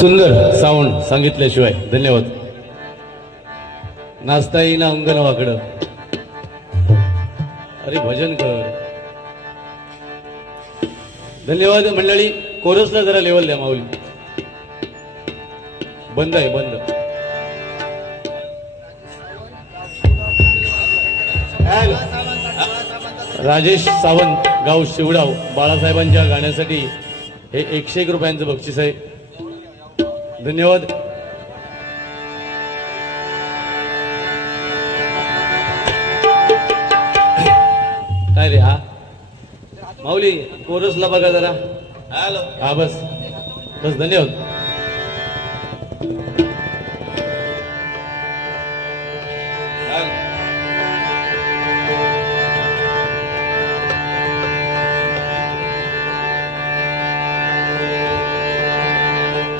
सुंदर साऊंड सांगितल्याशिवाय धन्यवाद. नाचता येईना अंगण वाकडं. अरे भजन कर. धन्यवाद मंडळी. कोरसला जरा लेवल द्या माऊली. बंद आहे बंद. राजेश सावंत गाव शिवडाव बाळासाहेबांच्या गाण्यासाठी हे 101 रुपयांचं बक्षीस आहे. धन्यवाद. काय रे हा माऊली कोरसला बघा जरा. हॅलो हा बस बस धन्यवाद.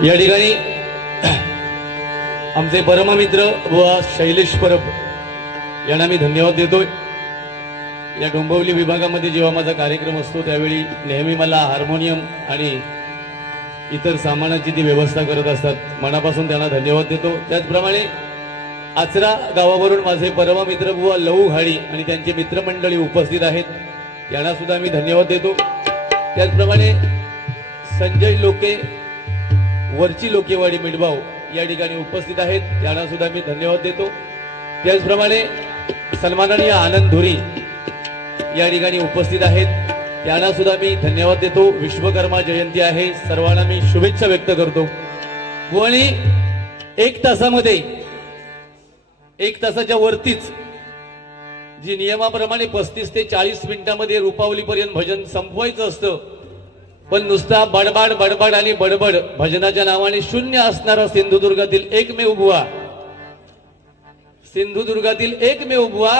या ठिकाणी आमचे परममित्र व शैलेश परब यांना मी धन्यवाद देतोय. या डोंबिवली विभागामध्ये जेव्हा माझा कार्यक्रम असतो त्यावेळी नेहमी मला हार्मोनियम आणि इतर सामानाची ती व्यवस्था करत असतात. मनापासून त्यांना धन्यवाद देतो. त्याचप्रमाणे आचरा गावावरून माझे परममित्र बुवा लहू हाडी आणि त्यांचे मित्रमंडळी उपस्थित आहेत. यांना सुद्धा मी धन्यवाद देतो. त्याचप्रमाणे संजय लोके वरची लोकेवाडी मिडबाव या ठिकाणी उपस्थित आहेत. यांना सुद्धा मी धन्यवाद देतो. त्याचप्रमाणे सन्माननीय आनंद धुरी या ठिकाणी उपस्थित आहेत. त्यांना सुद्धा मी धन्यवाद देतो. विश्वकर्मा जयंती आहे. सर्वांना मी शुभेच्छा व्यक्त करतो. आणि 1 तासामध्ये 1 तासाच्या वरतीच जी नियमाप्रमाणे 35 ते 40 मिनिटांमध्ये रूपावलीपर्यंत भजन संपवायचं असतं. पण नुसता बडबड बडबड आणि बडबड भजनाच्या नावाने शून्य असणारा सिंधुदुर्गातील एकमेव बुवा, सिंधुदुर्गातील एकमेव बुवा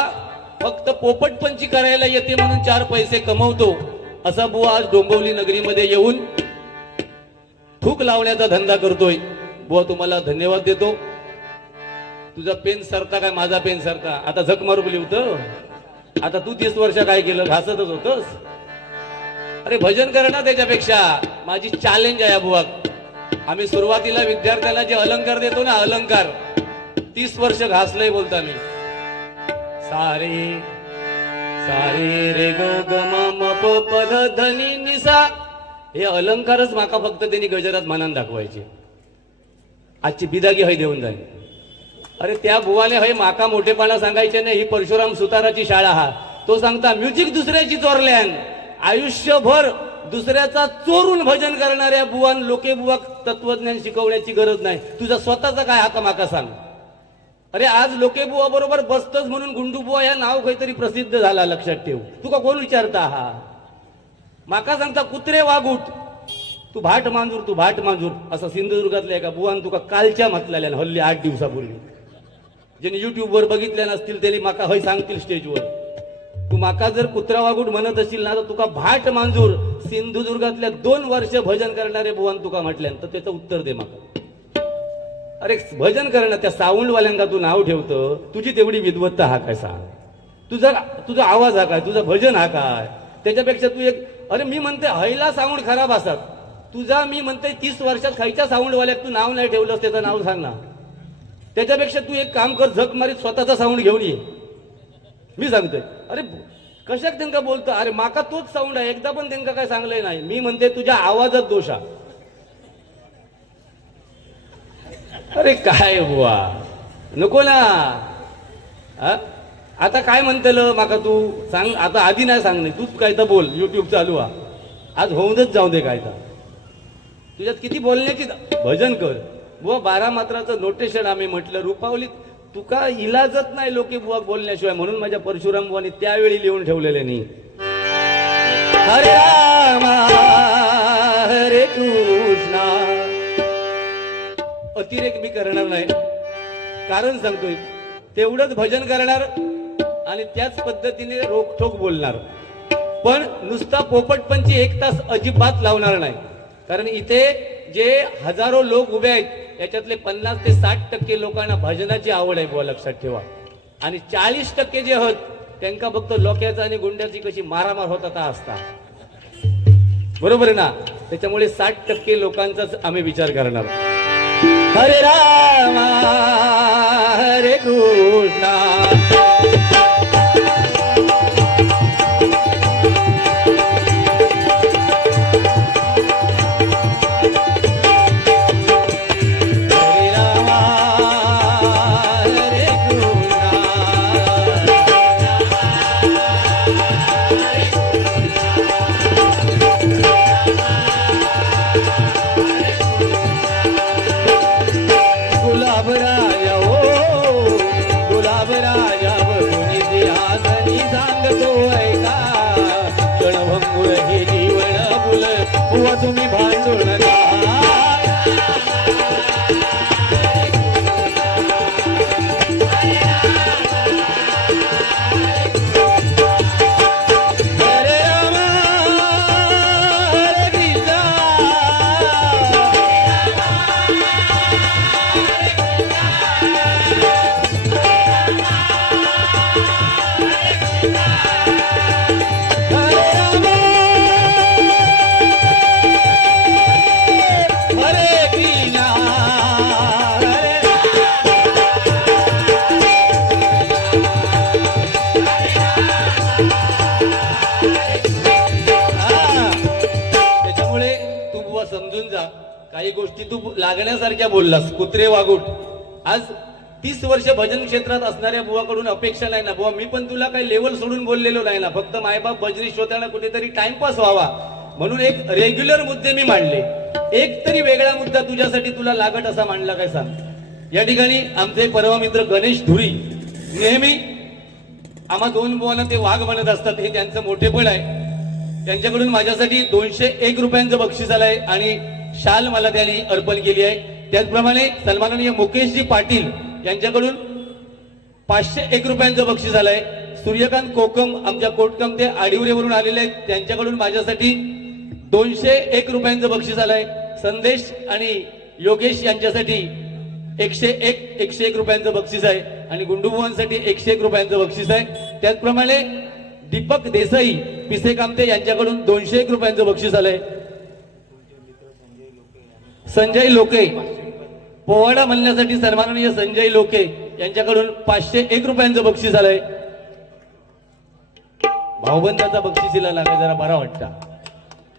फक्त पोपटपंची करायला येते म्हणून 4 पैसे कमवतो असा बुवा आज डोंबिवली नगरीमध्ये येऊन थूक लावण्याचा धंदा करतोय. बुवा तुम्हाला धन्यवाद देतो. तुझा पेन सरता काय माझा पेन सरता. आता झक मारू लिहतं. आता तू 30 वर्ष काय केलं घासतच होतस. अरे भजन कर ना. त्याच्यापेक्षा माझी चॅलेंज आहे बुवा. आम्ही सुरुवातीला विद्यार्थ्याला जे अलंकार देतो ना अलंकार 30 वर्ष घासलंय बोलता मी. सारे सारे रे ग ग म प प ध ध नि नि सा हे अलंकारच माका फक्त त्यांनी गजरात मानान दाखवायचे. आजची बिदागी हय देऊन जाईल. अरे त्या बुवाने हय माका मोठेपणा सांगायचे नाही. ही परशुराम सुताराची शाळा हा. तो सांगता म्युझिक दुसऱ्याची चोरल्यान. आयुष्यभर दुसऱ्याचा चोरून भजन करणाऱ्या बुवान लोके बुवा तत्वज्ञान शिकवण्याची गरज नाही. तुझा स्वतःचा काय आता माका सांग. अरे आज लोके बुवा बरोबर बसतच म्हणून गुंडू बुवा या नाव काहीतरी प्रसिद्ध झाला. लक्षात ठेव. तुका कोण विचारता हा. माका सांगता कुत्रे वागूट तू भाट मांजूर तू भाट मांजूर असं सिंधुदुर्गातल्या एका बुवान तुका कालच्या म्हटलेल्या हल्ली 8 दिवसापूर्वी. ज्यांनी युट्यूबवर बघितल्या नसतील त्यांनी माका हय सांगतील स्टेजवर. तू माका जर कुत्रा वागूट म्हणत असशील ना तर तुका भाट मांजूर सिंधुदुर्गातल्या 2 वर्ष भजन करणारे बुवान तुका म्हटल्यान तर त्याचं उत्तर दे माका. अरे भजन करणं त्या साऊंडवाल्यांना तू नाव ठेवतं. तुझी तेवढी विद्वत्ता हा काय सांग. तुझा आवाज हा काय. तुझं भजन हा काय. त्याच्यापेक्षा तू एक अरे मी म्हणते हैला साऊंड खराब असतात. तुझा मी म्हणते 30 वर्षात खायच्या साऊंडवाल्यात तू नाव नाही ठेवलंस त्याचं नाव सांग ना. त्याच्यापेक्षा तू एक काम कर झक मारीत स्वतःचा साऊंड घेऊन ये. मी सांगतोय. अरे कशाक त्यांना बोलतो. अरे माका तोच साऊंड आहे. एकदा पण त्यांना काय सांगलंय नाही. मी म्हणते तुझ्या आवाजात दोष आहे. अरे काय बुवा नको ना. आता काय म्हणतेल माका तू सांग. आता आधी नाही सांग नाही. तूच काय तर बोल. युट्यूब चालू हा. आज होऊनच जाऊ दे काय तर. तुझ्यात किती बोलण्याची भजन कर बुवा. 12 मात्राचं नोटेशन आम्ही म्हटलं रूपावलीत तुका इलाजच नाही लोके बुवा बोलण्याशिवाय. म्हणून माझ्या परशुराम बुवानी त्यावेळी लिहून ठेवलेले नाही. हरे राम हरे कृष्णा. अतिरेक मी करणार नाही. कारण सांगतोय तेवढंच भजन करणार आणि त्याच पद्धतीने रोखठोक बोलणार. पण नुसता पोपटपंची 1 तास अजिबात लावणार नाही. कारण इथे जे हजारो लोक उभे आहेत त्याच्यातले 50 ते 60% लोकांना भजनाची आवड आहे बुवा. लक्षात ठेवा. आणि 40% जे आहेत त्यांना फक्त लोक्याचा आणि गुंड्याची कशी मारामार होता ता असता. बरोबर आहे ना. त्याच्यामुळे 60% लोकांचाच आम्ही विचार करणार. हरे राम हरे कृष्णा तुम्ही भांडू नका हरे राम हरे कृष्णा समजून जा काही गोष्टी तू लागण्यासारख्या बोललास कुत्रे वागूट आज 30 वर्ष भजन क्षेत्रात असणाऱ्या बुवाकडून अपेक्षा नाही ना बुवा मी पण तुला काही लेवल सोडून बोललेलो नाही ना फक्त मायबाप बजरी श्रोत्यांना कुठेतरी टाइमपास व्हावा म्हणून एक रेग्युलर मुद्दे मी मांडले एक तरी वेगळा मुद्दा तुझ्यासाठी तुला लागत असा मांडला काय सांग या ठिकाणी आमचे परम मित्र गणेश धुरी नेहमी आम्हा दोन बुवांना ते वाघ म्हणत असतात हे त्यांचं मोठेपण आहे त्यांच्याकडून माझ्यासाठी 201 रुपयांचं बक्षीस आलंय आणि शाल मला त्यांनी अर्पण केली आहे त्याचप्रमाणे सन्माननीय मुकेशजी पाटील यांच्याकडून 501 रुपयांचं बक्षीस आलंय सूर्यकांत कोकम आमच्या कोटकम ते आडिवरेवरून आलेले आहेत त्यांच्याकडून माझ्यासाठी 201 रुपयांचं बक्षीस आलंय संदेश आणि योगेश यांच्यासाठी 101 रुपयांचं बक्षीस आहे आणि गुंडूबुवांसाठी 101 रुपयांचं बक्षीस आहे त्याचप्रमाणे दीपक देसाई पिसे कामते यांच्याकडून 201 रुपयांचं बक्षीस आलंय संजय लोके पोवाडा म्हणण्यासाठी सन्माननीय संजय लोके यांच्याकडून 501 रुपयांचं बक्षीस आलंय भाऊबंदाचा बक्षिसीला लागा जरा बरा वाटता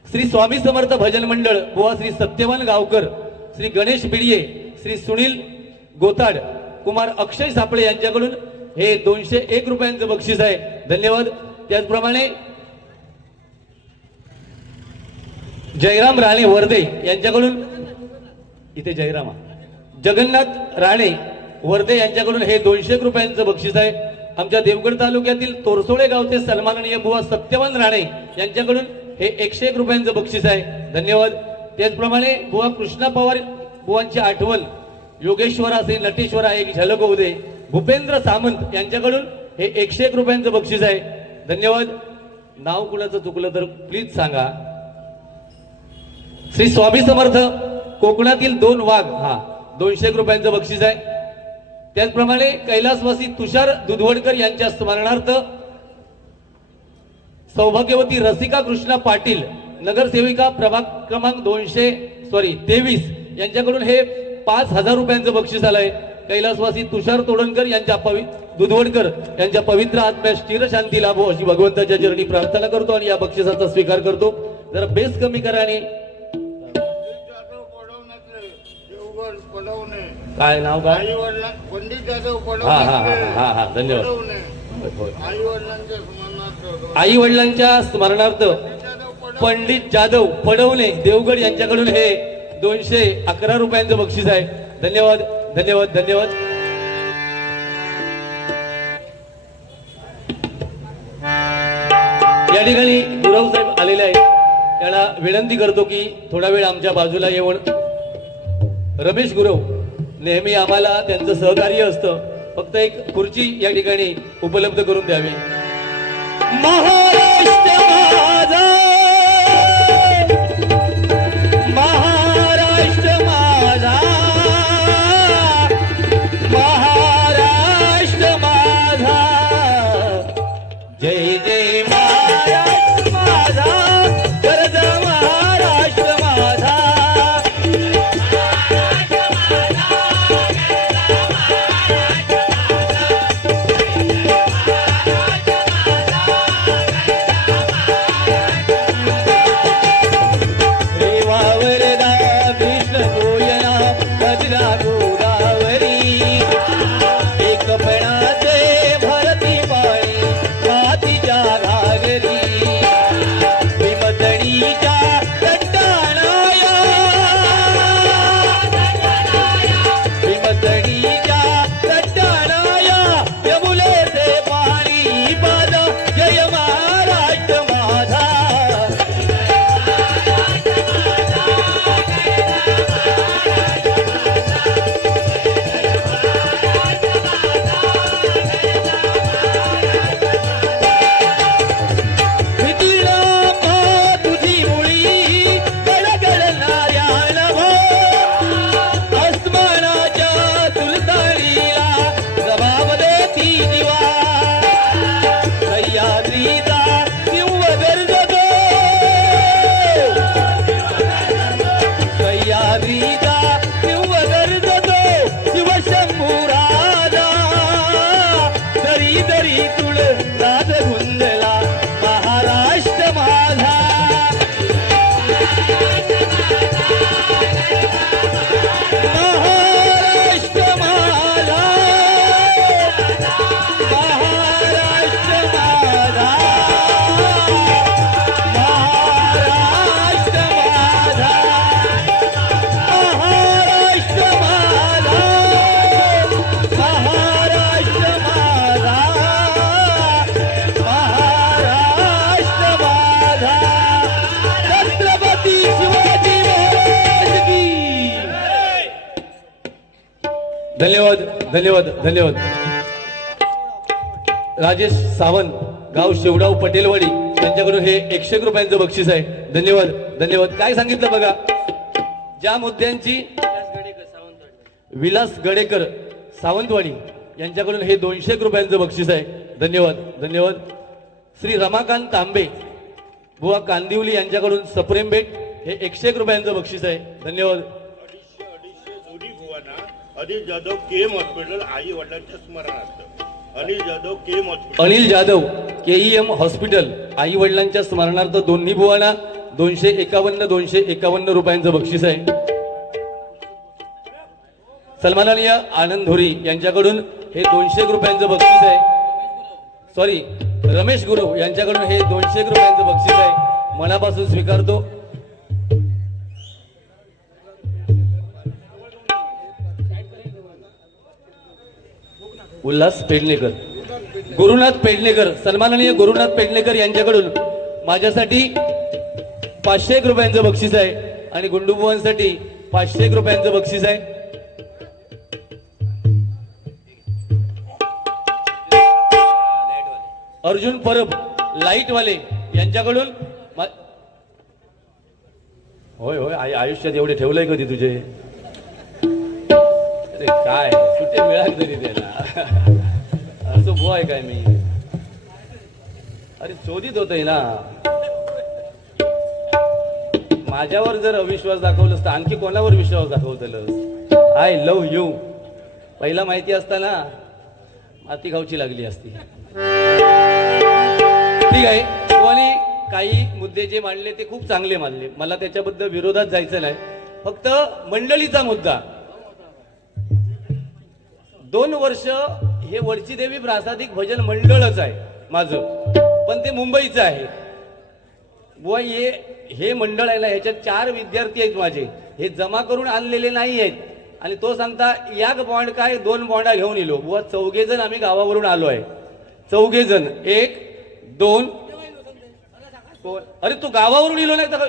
श्री स्वामी समर्थ भजन मंडळ बुवा श्री सत्यवान गावकर श्री गणेश बिडिये श्री सुनील गोताड कुमार अक्षय सापळे यांच्याकडून हे 201 रुपयांचं बक्षीस आहे धन्यवाद त्याचप्रमाणे जयराम राणे वर्धे यांच्याकडून इथे जयरामा जगन्नाथ राणे वर्धे यांच्याकडून हे 201 रुपयांचं बक्षीस आहे आमच्या देवगड तालुक्यातील तोरसोळे गावचे सन्माननीय बुवा सत्यवान राणे यांच्याकडून हे 101 रुपयांचं बक्षीस आहे धन्यवाद त्याचप्रमाणे बुवा कृष्णा पवार बुवांची आठवण योगेश्वरा श्री नटेश्वरा एक झलक होऊ दे भूपेंद्र सामंत यांच्याकडून हे 101 रुपयांचं बक्षीस आहे धन्यवाद नाव कुणाचं चुकलं तर प्लीज सांगा श्री स्वामी समर्थ कोकणातील 2 वाघ हा 201 रुपयांचं बक्षीस आहे त्याचप्रमाणे कैलासवासी तुषार दुधवडकर यांच्या स्मरणार्थ सौभाग्यवती रसिका कृष्णा पाटील नगरसेविका प्रभाग क्रमांक 23 यांच्याकडून हे 5000 रुपयांचं बक्षीस आलंय कैलासवासी तुषार तोडणकर यांच्या दुधवडकर यांच्या पवित्र आत्म्यास चिर शांती लाभो अशी भगवंताच्या चरणी प्रार्थना करतो आणि या बक्षिसाचा स्वीकार करतो जरा बेस कमी करा आणि काय नाव काय पंडित जाधव हा हा हा हा धन्यवाद आई वडिलांच्या स्मरणार्थ पंडित जाधव पडवणे देवगड यांच्याकडून हे 211 रुपयांचं बक्षीस आहे धन्यवाद धन्यवाद धन्यवाद या ठिकाणी गुरव साहेब आलेले आहेत त्यांना विनंती करतो की थोडा वेळ आमच्या बाजूला येऊन रमेश गुरव नेहमी आम्हाला त्यांचं सहकार्य असतं फक्त एक खुर्ची या ठिकाणी उपलब्ध करून द्यावी महाराष्ट्र माझा महाराष्ट्र माझा महाराष्ट्र माझा जय जय महाराष्ट्र माझा गरजा महाराष्ट्र माझा धन्यवाद धन्यवाद धन्यवाद. राजेश सावंत, गाव शेवडाव पटेलवाडी, यांच्याकडून हे 101 रुपयांचं बक्षीस आहे. धन्यवाद धन्यवाद. काय सांगितलं बघा, ज्या मुद्द्यांची विलास गडेकर सावंतवाडी यांच्याकडून हे 201 रुपयांचं बक्षीस आहे. धन्यवाद धन्यवाद. श्री रमाकांत तांबे बुवा कांदिवली यांच्याकडून सप्रेम भेट हे 101 रुपयांचं बक्षीस आहे. धन्यवाद. अडीचशे दोन्ही बुवांना अनिल जाधव केम हॉस्पिटल आई वडिलांच्या स्मरणार्थ. Anil Jadhav KEM hospital. Anil Jadhav KEM hospital आई वडिलांच्या स्मरणार्थ दोन्ही बुवांना 251 रुपयांचं बक्षीस आहे. सन्माननीय आनंद धोरी यांच्याकडून हे 201 रुपयांचं बक्षीस आहे. सॉरी, रमेश गुरु यांच्याकडून हे 201 रुपयांचं बक्षीस आहे. मनापासून स्वीकारतो. उल्हास पेडणेकर, गुरुनाथ पेडणेकर, सन्माननीय गुरुनाथ पेडणेकर यांच्याकडून माझ्यासाठी 501 रुपयांचं बक्षीस आहे आणि गुंडुबुवांसाठी 501 रुपयांचं बक्षीस आहे. अर्जुन परब लाईटवाले यांच्याकडून होय होय आयुष्यात एवढे ठेवलंय कधी तुझे? अरे काय कुठे मिळाल तरी त्याला असं बुवा आहे काय मी? अरे शोधित होतय ना. माझ्यावर जर अविश्वास दाखवलंस तर आणखी कोणावर विश्वास दाखवतलंस? आय लव्ह यू पहिला माहिती असताना माती खाऊची लागली असती. ठीक आहे. आणि काही मुद्दे जे मांडले ते खूप चांगले मानले, मला त्याच्याबद्दल विरोधात जायचं नाही. फक्त मंडळीचा मुद्दा, 2 वर्ष हे वरची देवी प्रासादिक भजन मंडळच आहे माझं, पण ते मुंबईचं आहे बुवा. हे मंडळ आहे ना, ह्याच्यात 4 विद्यार्थी आहेत माझे, हे जमा करून आणलेले नाही आहेत. आणि तो सांगता एक बॉन्ड काय 2 बॉन्डा घेऊन येलो बुवा. 4 जण आम्ही गावावरून आलो आहे. 4 जण, 1 2. अरे तू गावावरून इलो नाही तर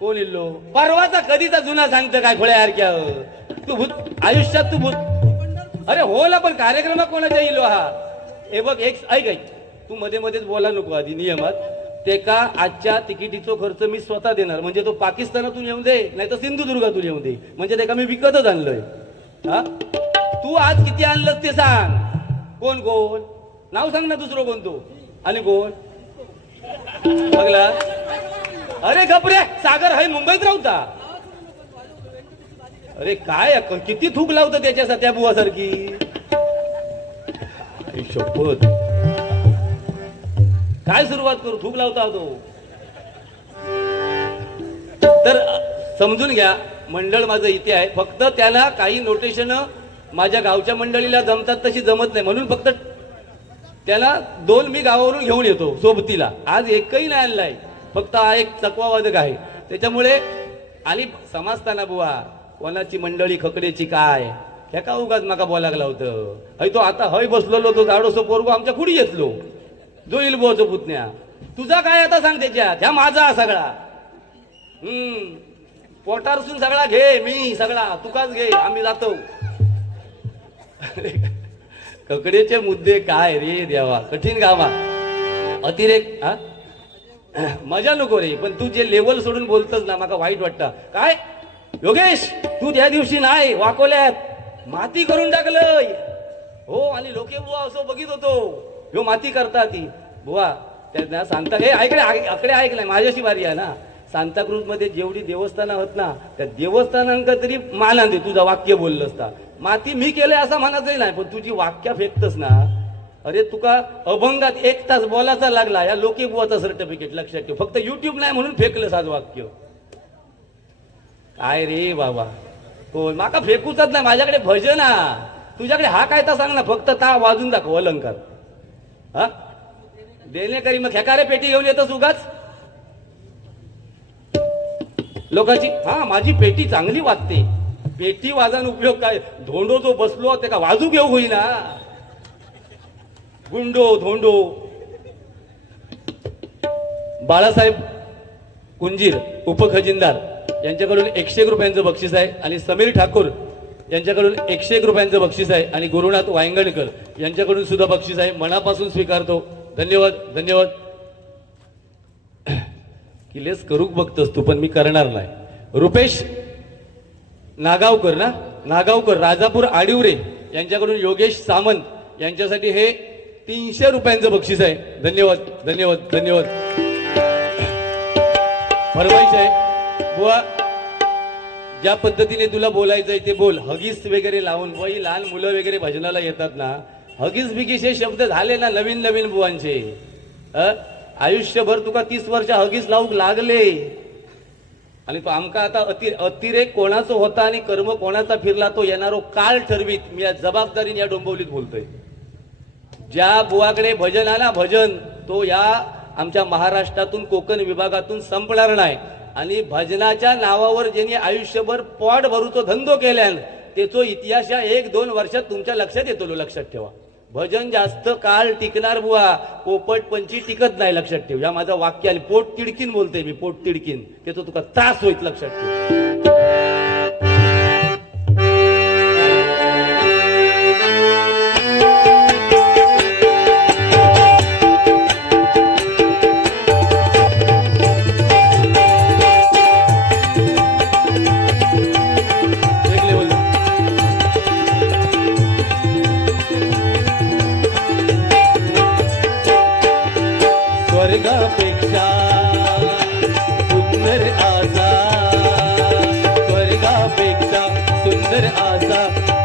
कोण इल्लो? परवाचा कधीचा जुना सांगतं काय खोळ्यासारख्या. तू भूत आयुष्यात तू भूत. अरे हो ना, पण कार्यक्रमात कोणाच्या इलो हा? हे बघ, ऐक तू मध्ये मध्येच बोला नको आधी नियमात. ते का आजच्या तिकिटीचा खर्च मी स्वतः देणार, म्हणजे तो पाकिस्तानातून येऊन दे नाही तर सिंधुदुर्गातून येऊन दे, म्हणजे ते का मी विकतच आणलंय. हा, तू आज किती आणलंस ते सांग. कोण कोण नाव सांग ना, दुसरं कोण तू आणि कोण बघला? अरे गपरे, सागर हाय मुंबईत राहता. अरे काय किती थूक लावतं त्याच्या त्या बुवासारखी. शपथ काय सुरुवात करू, थूक लावता तो. तर समजून घ्या, मंडळ माझं इथे आहे, फक्त त्याला काही नोटेशन माझ्या गावच्या मंडळीला जमतात तशी जमत नाही, म्हणून फक्त त्याला 2 मी गावावरून घेऊन येतो सोबतीला. आज एकही नाही आणलाय, फक्त हा एक चकवावादक आहे त्याच्यामुळे. आणि समजताना बुवा कोणाची मंडळी खकडेची काय ह्या का उगाच माका बोलायला लावतं. हय तो आता हय बसलो तो झाडोसो पोरगो आमच्या कुडी येतलो जो इलबोचं पुतण्या. तुझा काय आता सांग त्याच्यात? ह्या माझा सगळा पोटारसून सगळा घे, मी सगळा तुकाच घे, आम्ही जातो. ककडेचे मुद्दे काय रे देवा, कठीण गावा. अतिरेक हा मजा नको रे, पण तू जे लेवल सोडून बोलतस ना माका वाईट वाटतं. काय योगेश, तू त्या दिवशी नाही वाकोल्यात माती करून टाकलंय हो, आणि लोके बुवा असं बघित होतो ह्यो माती करता ती बुवा. त्यांना सांगता हे आकडे ऐकलाय, माझ्याशी बारी आहे ना. सांताक्रूज मध्ये जेवढी देवस्थानं होत ना, त्या देवस्थानांका तरी माना दे तुझा वाक्य बोललं असता. माती मी केलंय असं म्हणायचंही नाही, पण तुझी वाक्य फेकतस ना. अरे तुका अभंगात 1 तास बोलायचा लागला, या लोके बुवाचा सर्टिफिकेट लक्षात ठेव. फक्त युट्यूब नाही म्हणून फेकलंस आज वाक्य. काय रे बाबा, हो माका फेकूच नाही. माझ्याकडे भजन हा, तुझ्याकडे हा काय तर सांग ना. फक्त ता वाजून दाखव अलंकार. हा देणेकरी मग खेकारे पेटी घेऊन येतोस उगाच लोकांची. हा माझी पेटी चांगली वाजते. पेटी वाजान उपयोग काय? धोंडो जो बसलो ते का वाजू घेऊ होईना. गुंडो धोंडो. बाळासाहेब कुंजीर उपखजिनदार यांच्याकडून 101 रुपयांचं बक्षीस आहे. आणि समीर ठाकूर यांच्याकडून 101 रुपयांचं बक्षीस आहे आणि गुरुनाथ वांगणकर यांच्याकडून सुद्धा बक्षीस आहे. मनापासून स्वीकारतो. धन्यवाद धन्यवाद. किलेस करूक बघतोस तू पण मी करणार नाही. रुपेश नागावकर ना नागावकर राजापूर आडिवरे यांच्याकडून योगेश सामंत यांच्यासाठी हे 300 रुपयांचं बक्षीस आहे. धन्यवाद धन्यवाद धन्यवाद. फरमाईश आहे बुवा, ज्या पद्धतीने तुला बोलायचंय ते बोल. हगीस वगैरे लावून वही लहान मुलं वगैरे भजनाला येतात ना, हगीस बिगीस हे शब्द झाले ना नवीन नवीन बुवांचे. आयुष्यभर तुका 30 वर्ष हगीस लावूक लागले आणि तो आमका आता अतिरेक कोणाचा होता आणि कर्म कोणाचा फिरला तो येणारो काळ ठरवीत. मी या जबाबदारीने या डोंबिवलीत बोलतोय. ज्या बुवाकडे भजन आला भजन तो या आमच्या महाराष्ट्रातून कोकण विभागातून संपणार नाही. आणि भजनाच्या नावावर ज्यांनी आयुष्यभर पोट भरूचो धंदो केल्यान त्याचो इतिहास या 1-2 वर्षात तुमच्या लक्षात येतो. लक्षात ठेवा, भजन जास्त काळ टिकणार बुवा, पोपट पंची टिकत नाही. लक्षात ठेव. या माझं वाक्य आणि पोट तिडकीन बोलते मी, पोट तिडकीन त्याचा तुका त्रास होईल. लक्षात ठेव. स्वर्गापेक्षा सुंदर आसा, स्वर्गापेक्षा सुंदर आसा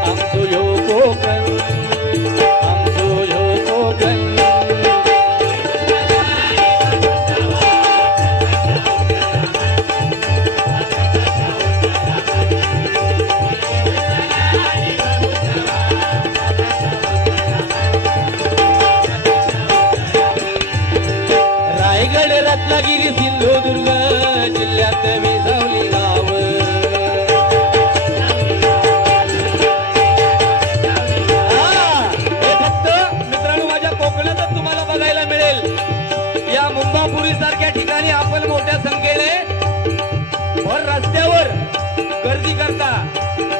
आमचो ह्यो कोकण, आमचो ह्यो कोकण. रायगड रत्नागिरी सिंधुदुर्ग जिल्ह्यात विसावली गाव. हे फक्त मित्रांनो माझ्या कोकणातच तुम्हाला बघायला मिळेल. या मुंबापुरी सारख्या ठिकाणी आपण मोठ्या संख्येने भर रस्त्यावर गर्दी करता.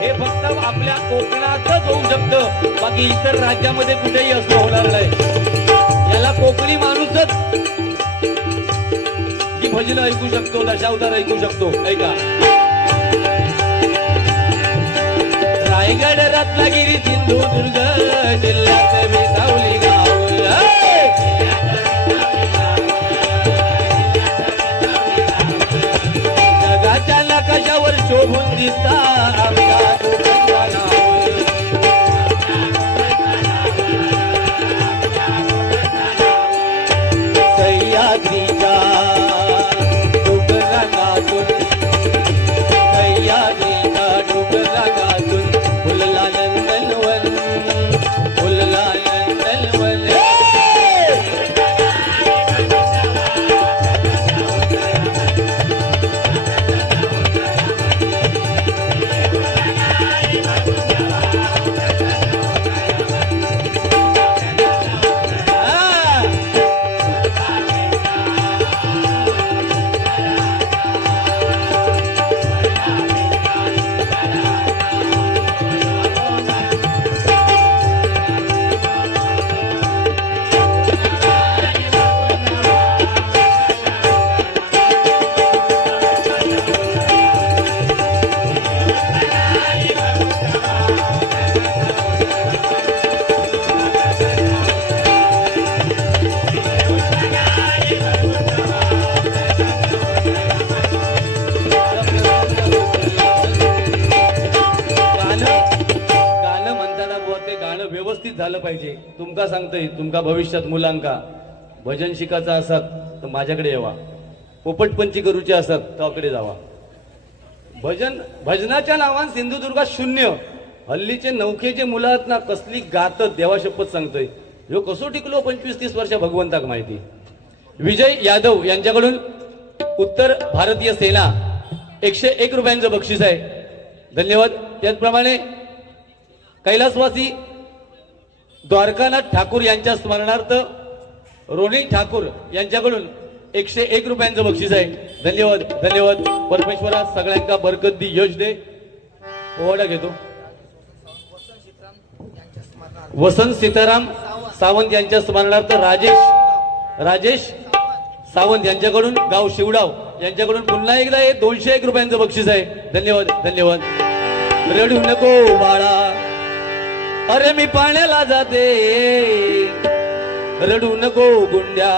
हे फक्त आपल्या कोकणातच होऊ शकतं, बाकी इतर राज्यामध्ये कुठेही असं होणार नाही. याला कोकणी माणूसच ही भजन ऐकू शकतो, दशावतार ऐकू शकतो. ऐका. रायगड रत्नागिरी सिंधुदुर्ग जिल्ह्यात विसावली गाव. जगाच्या नकाशावर शोभून दिसता आमच्या कोकणचा नाव. सह्याद्रीच्या डोंगरातून, सह्याद्रीच्या डोंगरातून फुलला नंदनवन, फुलला नंदनवन. व्यवस्थित झालं पाहिजे. तुमका सांगतोय, तुमका भविष्यात मुलांका भजन शिकायचं असत तर माझ्याकडे यावा, पोपटपंची करूचे असत तर अकडे जावा. भजनाच्या नावान सिंधुदुर्गात शून्य. हल्लीचे नौकेचे मुलं आहेत ना कसली गातात, देवा शपथ सांगतोय. ह्यो कसो टिकलो 25-30 वर्ष भगवंताक माहिती. विजय यादव यांच्याकडून उत्तर भारतीय सेना 101 रुपयांचं बक्षीस आहे. धन्यवाद. त्याचप्रमाणे कैलासवासी द्वारकानाथ ठाकूर यांच्या स्मरणार्थ रोनी ठाकूर यांच्याकडून 101 रुपयांचं बक्षीस आहे. धन्यवाद धन्यवाद. परमेश्वरा सगळ्यांका बरकत दी, यश दे. ओवाडा घेतो. वसंत सीताराम सावंत यांच्या स्मरणार्थ राजेश सावंत यांच्याकडून गाव शिवडाव यांच्याकडून पुन्हा एकदा हे 201 रुपयांचं बक्षीस आहे. धन्यवाद धन्यवाद. रडू नको बाळा अरे मी पाण्याला जाते, रडू नको गुंड्या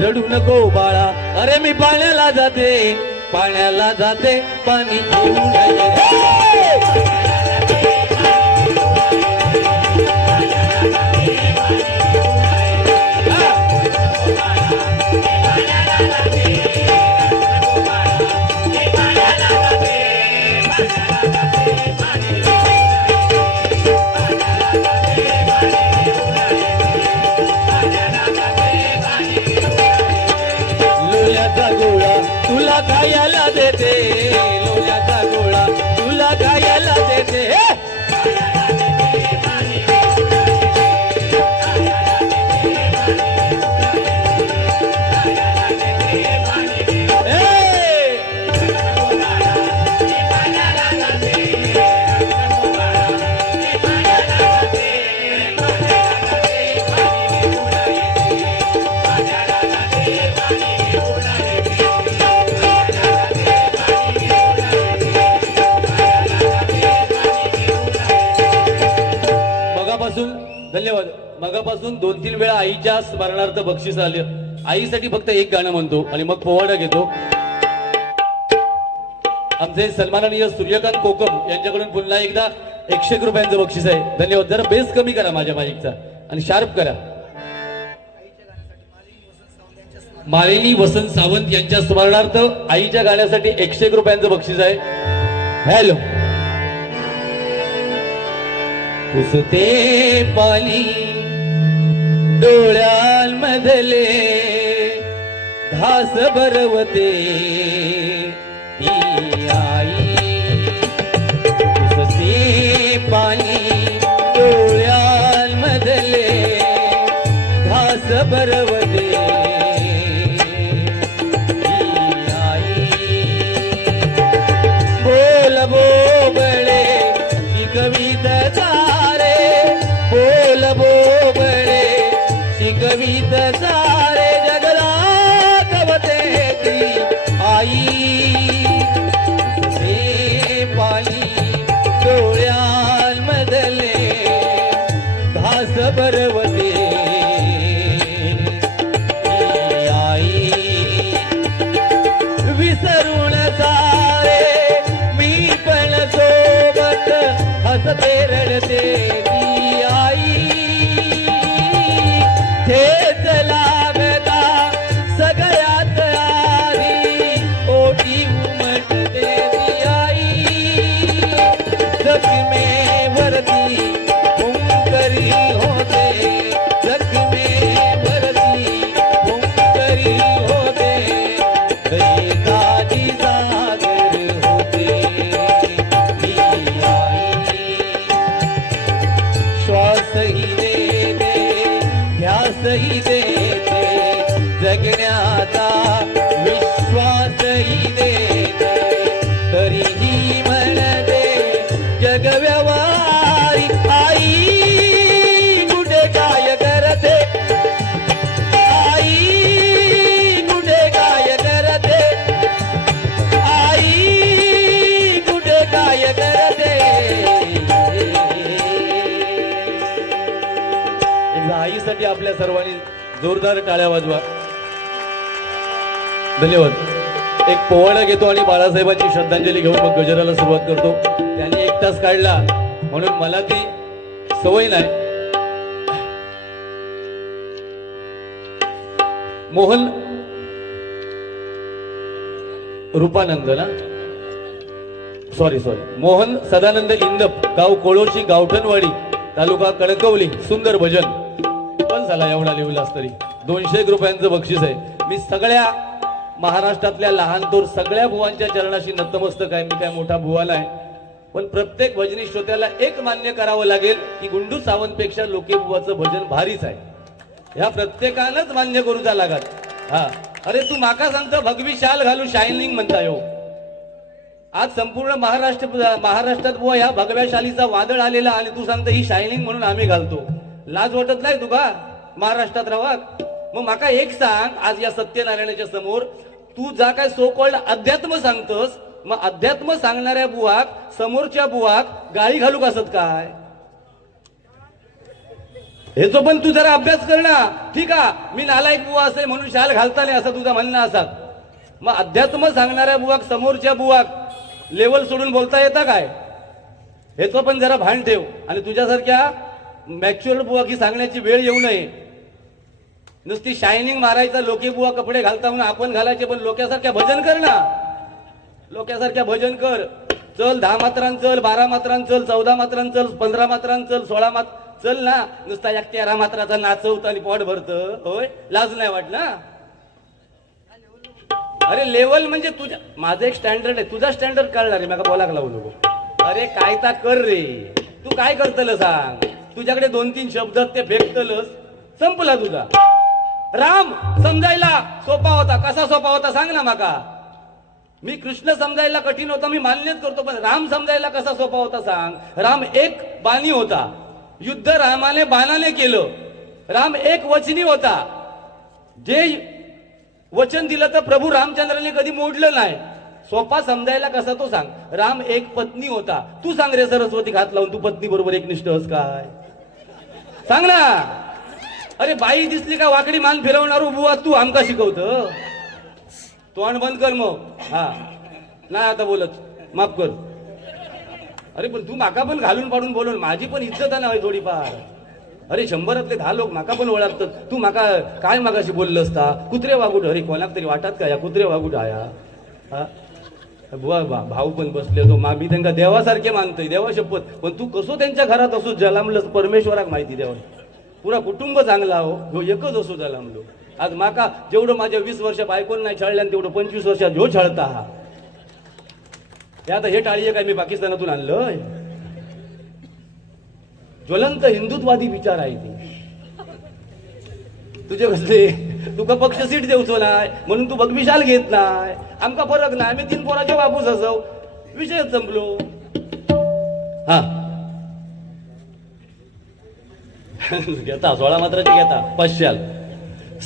रडू नको बाळा अरे मी पाण्याला जाते पाणी घेऊन ये. तुला खायला देते लोण्याचा गोळा तुला खायला देते. धन्यवाद. मगापासून 2-3 वेळा आईच्या स्मरणार्थ बक्षीस आलं. आईसाठी फक्त एक गाणं म्हणतो आणि मग पोवाडा घेतो. आमचे सन्माननीय सूर्यकांत कोकम यांच्याकडून पुन्हा एकदा 101 रुपयांचं बक्षीस आहे. धन्यवाद. जरा बेस कमी करा माझ्या माईकचा आणि शार्प करा. मालिनी वसंत सावंत यांच्या स्मरणार्थ आईच्या गाण्यासाठी 101 रुपयांचं बक्षीस आहे. हॅलो. पुसते पाणी डोळ्यांमधले घास भरवते ती आई. पुसते पाणी डोळ्यांमधले घास भरवते ती आई. बोल बोबळे ही कविता बोल बोबळे शिकवीत सारे जगला कवते ती आई. ते पाणी डोळ्यांमधले घास भरवते ती आई. विसरून सारे मी पण सोबत हसते रडते ती आई. तेच लागता सगळ्यात आधी ओटी उमटते ती आई. जखमेवरती हुंकरी होते जखमेवरती हुंकरी होते एखादी जागर होते ती आई. श्वासही देते ध्यासही देते जगण्याचा विश्वासही देते तरीही म्हणते जग व्यवहारी आई. कुठे काय करते आई कुठे काय करते आई कुठे काय करते. आईसाठी आपल्या सर्वांनी जोरदार टाळ्या वाजवा. धन्यवाद. एक पोवाडा घेतो आणि बाळासाहेबांची श्रद्धांजली घेऊन मग गजराला सुरुवात करतो. त्यांनी 1 तास काढला म्हणून मला ती सवय नाही. मोहन रूपानंद ना सॉरी मोहन सदानंद इंदप गाव कोळोशी गावठणवाडी तालुका कणकवली. सुंदर भजन पण झाला एवढा लिहिलास तरी. 201 रुपयांचं बक्षीस आहे. मी सगळ्या महाराष्ट्रातल्या लहान थोर सगळ्या बुवांच्या चरणाशी नतमस्तक आहे. मी काय मोठा बुवा नाही, पण प्रत्येक भजनी श्रोत्याला एक मान्य करावं लागेल की गुंडू सावंत पेक्षा लोके बुवाचं भजन भारीच आहे. ह्या प्रत्येकानंच मान्य करूचा लागत. हा अरे तू माका सांगतो भगवी शाल घालू शायनिंग म्हणता यो आज संपूर्ण महाराष्ट्रात बुवा या भगव्या शालीचा वादळ आलेला आणि तू सांगतो ही शायनिंग म्हणून आम्ही घालतो. लाज वाटत नाही तुका महाराष्ट्रात राहाक? मग माका एक सांग, आज या सत्यनारायणाच्या समोर तू जा काय सो कॉल्ड अध्यात्म सांगतोस, मग अध्यात्म सांगणाऱ्या बुवाक समोरच्या बुवाक गाळी घालू कसत काय? हेचो पण तू जरा अभ्यास कर ना. ठीक आहे, मी नालायक बुवा असे म्हणून शाल घालता नाही असं तुझं म्हणणं असत. मग अध्यात्म सांगणाऱ्या बुवाक समोरच्या बुवाक लेवल सोडून बोलता येतं काय? हेचो पण जरा भान ठेव. आणि तुझ्यासारख्या मॅच्युअर बुवा की सांगण्याची वेळ येऊ नये. नुसती शायनिंग मारायचा लोके बुवा कपडे घालता म्हणून आपण घालायचे, पण लोक्यासारख्या भजन कर ना. लोक्यासारख्या भजन कर. चल 10 मात्रां चल, 12 मात्रां चल, 14 मात्रां चल, 15 मात्रां चल, 16 मात्र चल ना. नुसता एक 13 मात्राचा नाचवत आणि पोट भरतं. होय, लाज नाही वाट ना? अरे लेवल म्हणजे तुझ्या, माझं एक स्टँडर्ड आहे, तुझा स्टँडर्ड कळणार रे. मला बोलाक लावू नको. अरे काय ता कर रे. तू काय करतल सांग. तुझ्याकडे 2-3 शब्द ते फेकतलस, संपला तुझा. राम समजायला सोपा होता. कसा सोपा होता सांग ना माका. मी कृष्ण समजायला कठीण होता, मी मान्यच करतो, पण राम समजायला कसा सोपा होता सांग. राम एक बाणी होता. युद्ध रामाने बाणाने केलं. राम एक वचनी होता. जे वचन दिलं तर प्रभू रामचंद्राने कधी मोडलं नाही. सोपा समजायला कसा तो सांग. राम एक पत्नी होता. तू सांग रे सरस्वती हात लावून, तू पत्नी बरोबर एकनिष्ठ हस काय? सांग ना. अरे बाई दिसली का वाकडी मान फिरवणार बुवा तू आमका शिकवतं. तोंड बंद कर मग. हा नाही आता बोलत, माफ कर. अरे पण तू माका पण घालून पाडून बोलून माझी पण इज्जत आहे ना थोडीफार. अरे 100तले 10 लोक माका पण ओळखतात. तू माका काय मागाशी बोललं असता कुत्रे वागूट. अरे कोणाक तरी वाटत का या कुत्रे वागूट आया. हा बुवा भाऊ पण बसले तो मी त्यांना देवासारखे मानतोय, देवा शपथ. पण तू कसो त्यांच्या घरात असो जलामलंस परमेश्वराक माहिती. देवा पुरा कुटुंब चांगला हो, ह्यो एकच असो जलामलो. आज माका जेवढं माझ्या 20 वर्ष बायकोन नाही छळल्यान तेवढं 25 वर्षात ह्यो छळता हा. हे आता हे टाळीये काय मी पाकिस्तानातून आणलंय. ज्वलंत हिंदुत्वादी विचार आहे ते तुझे. कसले तुका पक्ष सीट देऊचो नाही म्हणून तू बघ विशाल घेत नाही. आमका फरक नाही, आम्ही 3 पोराचे बापूस असव. विषय संपलो. हा घेता 16 मात्राची घेता. पश्चाल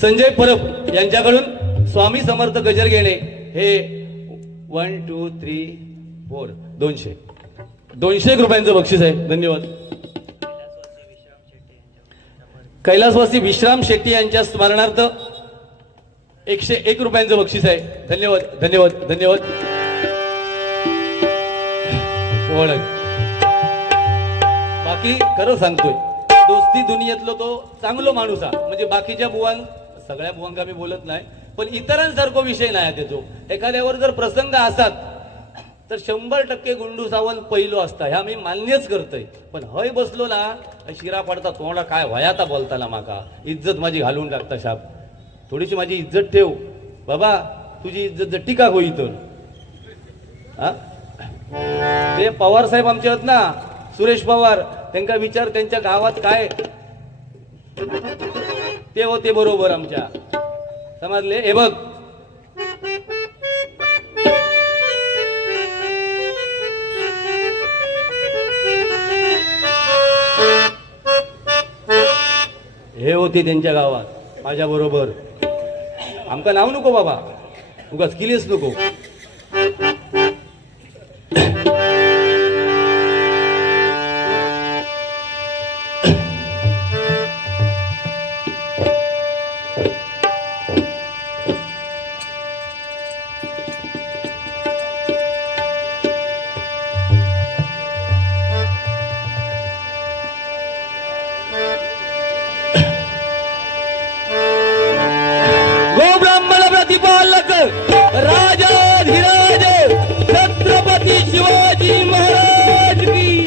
संजय परब यांच्याकडून स्वामी समर्थ गजर घेणे हे 1 2 3 4 200 रुपयांचं बक्षीस आहे. धन्यवाद. कैलासवासी विश्राम शेट्टी यांच्या स्मरणार्थ 101 रुपयांचं बक्षीस आहे. धन्यवाद धन्यवाद धन्यवाद. बाकी खरं सांगतोय, दोस्ती दुनियेतलो तो चांगलो माणूस हा. म्हणजे बाकीच्या बुवां सगळ्या बुवांका मी बोलत नाही, पण इतरांसारखो विषय नाही त्याचो. एखाद्यावर जर प्रसंग असतात तर 100% गुंडू सावंत पहिलो असता, ह्या मी मान्यच करतोय. पण हय बसलो ना शिरा पडता तोंडा काय व्हायाता बोलताना माका इज्जत माझी घालून टाकता. शाप थोडीशी माझी इज्जत ठेव बाबा. तुझी इज्जत जर टीका होई तर हा. ते पवार साहेब आमचे आहेत ना, सुरेश पवार, त्यांना विचार त्यांच्या गावात काय ते होते बरोबर आमच्या. समजले? हे बघ हे होते त्यांच्या गावात माझ्या बरोबर. आमका नाव नको बाबा, उगाच किलीच नको. प्रतिपालक राजाधिराज छत्रपती शिवाजी महाराज की,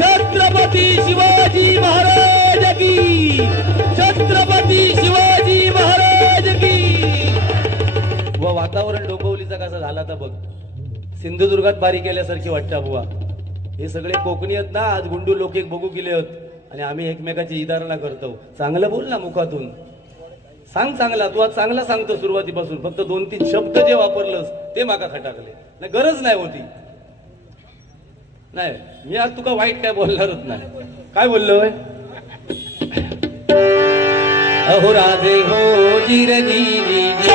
छत्रपती शिवाजी महाराज की, छत्रपती शिवाजी महाराज की. व वातावरण डोंबिवलीचा कसा झाला तर बघ. सिंधुदुर्गात बारी केल्यासारखी वाटतं बुवा. हे सगळे कोकणी आहेत ना, आज गुंडू लोक एक बघू गेले आहेत आणि आम्ही एकमेकाची इदारणा करतो. चांगलं बोल ना मुखातून. सांग चांगला, तू आज चांगला सांगतो सुरुवातीपासून, फक्त 2-3 शब्द जे वापरलंस ते माका खटाकले नाही, गरज नाही होती. नाही मी आज तुका वाईट काय बोलणारच नाही. काय बोललोय? अहो राधे हो जीर जी जी जी.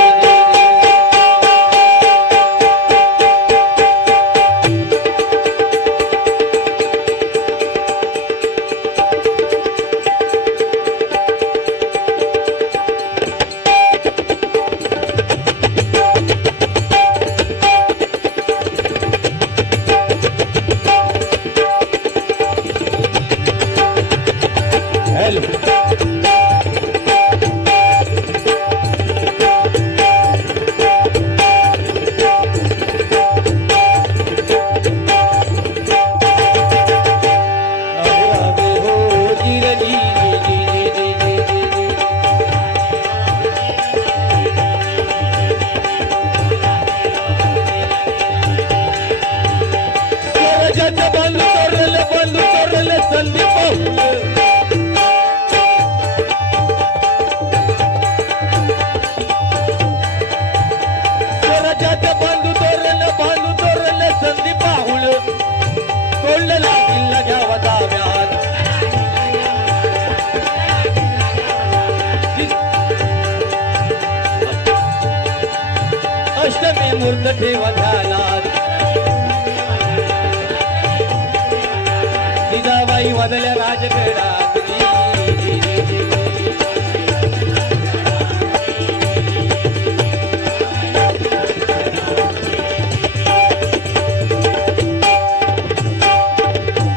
अष्टमी मूर्त ठेवा ध्यानात, जिजाबाई वाजल्या राजगडात.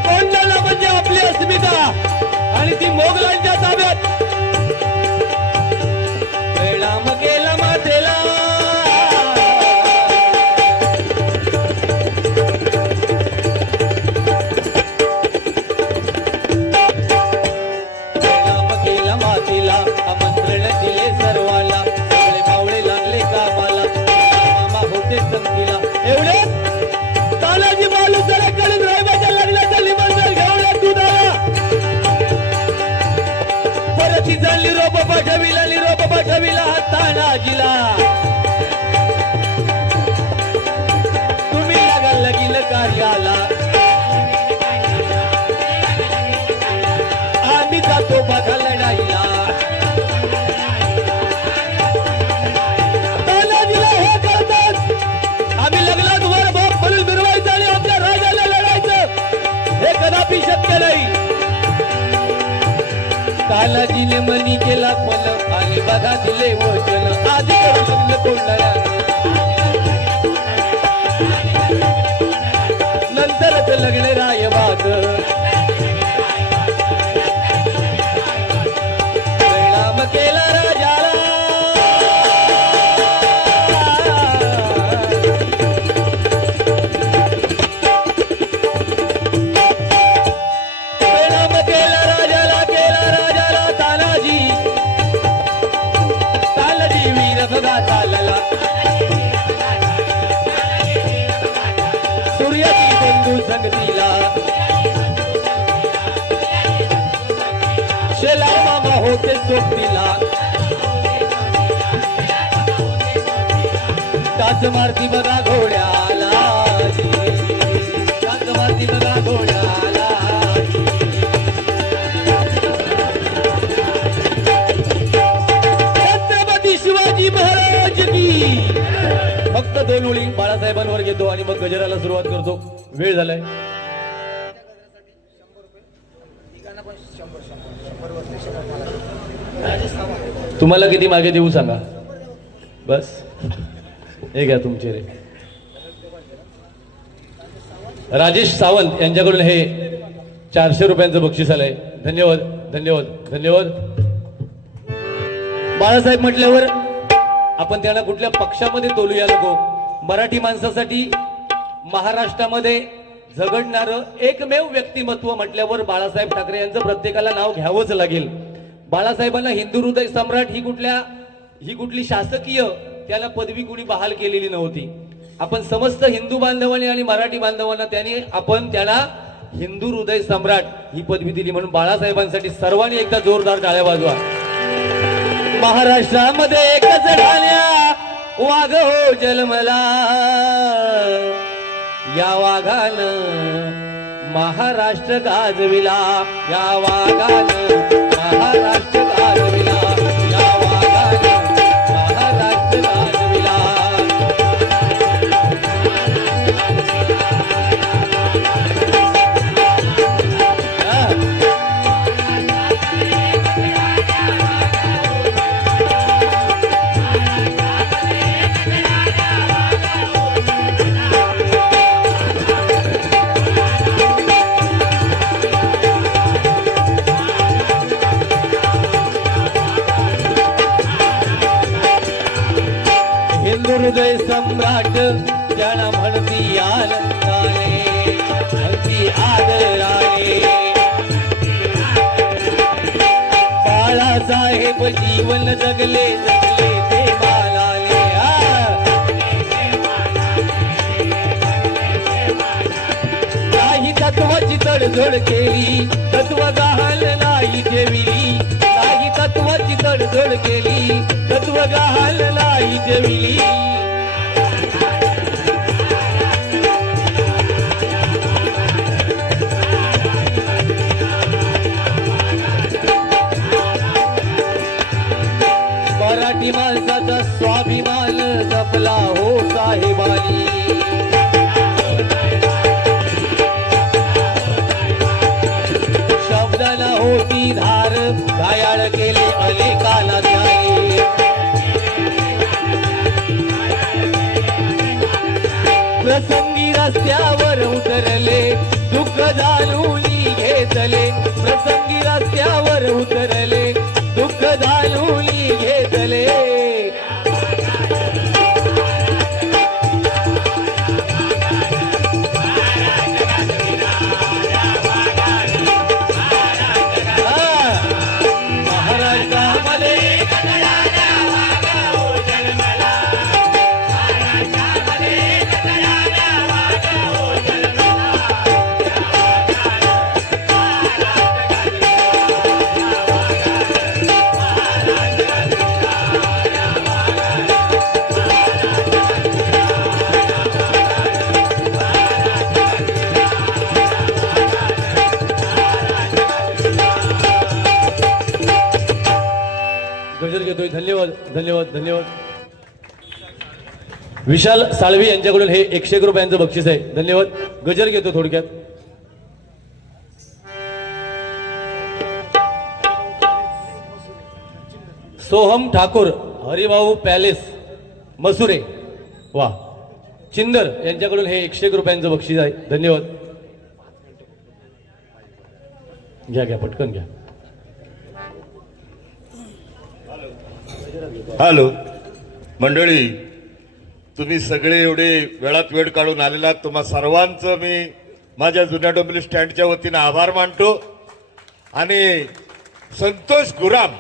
कोंडाणा म्हणजे आपली अस्मिता आणि ती मोगलांच्या ताब्यात. परिणाम केला मातेला, आमंत्रण दिले सर्वाला, सगळे मावळे लागले कामाला, मामा होते संगतीला. एवढे तानाजी बालुसरेकडून रायबाच्या लग्नाचा निमंत्रण घेऊन दुधाला परत निरोप पाठविला तानाजीला. तुम्ही लागाल लगील कार्याला, आम्ही जातो बघा लढाईला. तानाजीला हे करतात, आम्ही लग्नात वर बाप म्हणून मिरवायचं आणि आपल्या राजाला लढायचं, हे कदापि शक्य नाही. तानाजीने मनी केला पण आणि बघा दिले वचन, आधी करून लग्न कोंडाण्याचं, नंतरच लग्न रायबाग. परिणाम केला राजाला, परिणाम केला राजाला तानाजी. तानाजी वीर सदा चालला, सूर्याची बंधू संगतीला. शेला मामा होते सोबतीला, टाच मारती बघा घोड्याला, टाच मारती बघा घोड्याला. छत्रपती शिवाजी महाराज की. फक्त 2 ओळी बाळासाहेबांवर घेतो आणि मग गजराला सुरुवात करतो. वेळ झालाय. तुम्हाला किती मागे देऊ सांगा. बस हे घ्या तुमचे रे. राजेश सावंत यांच्याकडून हे 400 रुपयांचं बक्षीस आलंय. धन्यवाद धन्यवाद धन्यवाद. बाळासाहेब म्हटल्यावर आपण त्यांना कुठल्या पक्षामध्ये तोलूया नको. मराठी माणसासाठी महाराष्ट्रामध्ये झगडणारं एकमेव व्यक्तिमत्व म्हटल्यावर बाळासाहेब ठाकरे यांचं प्रत्येकाला नाव घ्यावंच लागेल. बाळासाहेबांना हिंदू हृदय सम्राट ही कुठली शासकीय त्याला पदवी कुणी बहाल केलेली नव्हती. आपण समस्त हिंदू बांधवांनी आणि मराठी बांधवांना आपण त्याला हिंदू हृदय सम्राट ही पदवी दिली. म्हणून बाळासाहेबांसाठी सर्वांनी एकदा जोरदार टाळ्या वाजवा. महाराष्ट्रामध्ये एकच ढाल्या वाघ हो जन्मला. या वाघानं महाराष्ट्र गाजविला. या वाघानं महाराष्ट्र गाजविला. या वाघानं महाराष्ट्र गाजविला. हृदय सम्राट ज्याला म्हणती आनंदाने, म्हणती आदराने. बाळासाहेब जीवन जगले जगले ते मानाने. नाही तत्वाची तडजोड केली, तत्व गहाल नाही जेविली. नाही तत्वाची तडजोड केली, तत्व गहाल नाही जेविली. मराठी माणसाचा स्वाभिमान जपला हो साहेबांनी. शब्दाला होती धार, घायाळ केले अनेकाला त्याने. प्रसंगी रस्त्यावर उतरले, दुःख जाणूनी घेतले. प्रसंगी रस्त्यावर उतरले, दुःख जाणूनी घेतले. गजर घेतोय. धन्यवाद धन्यवाद धन्यवाद. विशाल साळवी यांच्याकडून हे 101 रुपयांचं बक्षीस आहे. धन्यवाद. गजर घेतो थोडक्यात. सोहम ठाकूर, हरिभाऊ पॅलेस, मसुरे, वा, चिंदर यांच्याकडून हे 101 रुपयांचं बक्षीस आहे. धन्यवाद. घ्या घ्या पटकन घ्या. हॅलो मंडळी, तुम्ही सगळे एवढे वेळात वेळ काढून आलेला तुम्हा सर्वांचं मी माझ्या जुन्या डोंबिवली स्टँडच्या वतीनं आभार मानतो. आणि संतोष गुराम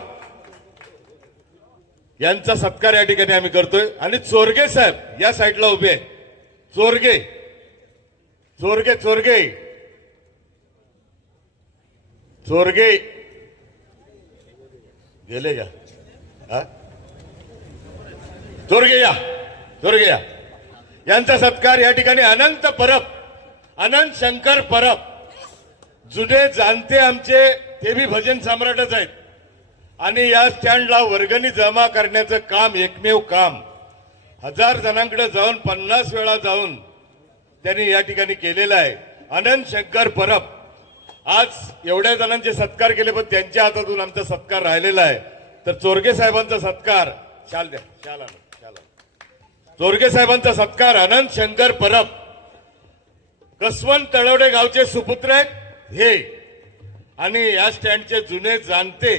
यांचा सत्कार या ठिकाणी आम्ही करतोय. आणि चोरगे साहेब या साईडला उभे आहेत. चोरगे चोरगे चोरगे चोरगे गेले का? हा, चोरगे या, चोरगे या. यांचा सत्कार या ठिकाणी अनंत परब, अनंत शंकर परब, जुने जाणते आमचे ते बी भजन सम्राटच आहेत. आणि या स्टँडला वर्गणी जमा करण्याचं काम, एकमेव काम 1000 जणांकडे जाऊन 50 वेळा जाऊन त्यांनी या ठिकाणी केलेलं आहे. अनंत शंकर परब. आज एवढ्या जणांचे सत्कार केले, पण त्यांच्या हातातून आमचा सत्कार राहिलेला आहे. तर चोरगे साहेबांचा सत्कार, शाल द्या, शाल आणा, शाल आणा. चोरगे साहेबांचा सत्कार अनंत शंकर परब, कसवंत तळवडे गावचे सुपुत्र आहेत हे, आणि या स्टँडचे जुने जाणते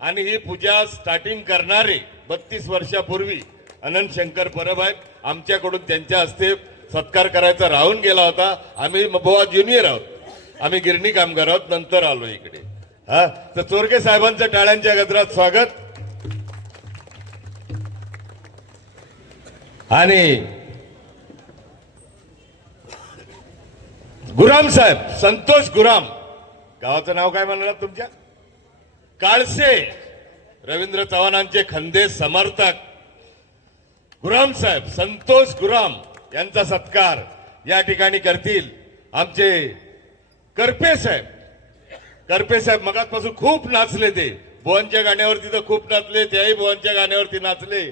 आणि ही पूजा स्टार्टिंग करणारे 32 वर्षापूर्वी अनंत शंकर परब आहेत. आमच्याकडून त्यांच्या हस्ते सत्कार करायचा राहून गेला होता. आम्ही बुवा ज्युनियर आहोत, आम्ही गिरणी कामगार आहोत, नंतर आलो इकडे. हा, तर चोरगे साहेबांचं टाळ्यांच्या गजरात स्वागत. आणि गुराम साहेब, संतोष गुराम, गावाचं नाव काय म्हणालात तुमच्या? काळसे, रवींद्र चव्हाणांचे खंदे समर्थक गुराम साहेब, संतोष गुराम यांचा सत्कार या ठिकाणी करतील आमचे करपे साहेब. करपे साहेब मगाचपासून खूप नाचले, ते बुवांच्या गाण्यावरती तर खूप नाचले, त्याही बुवांच्या गाण्यावरती नाचले.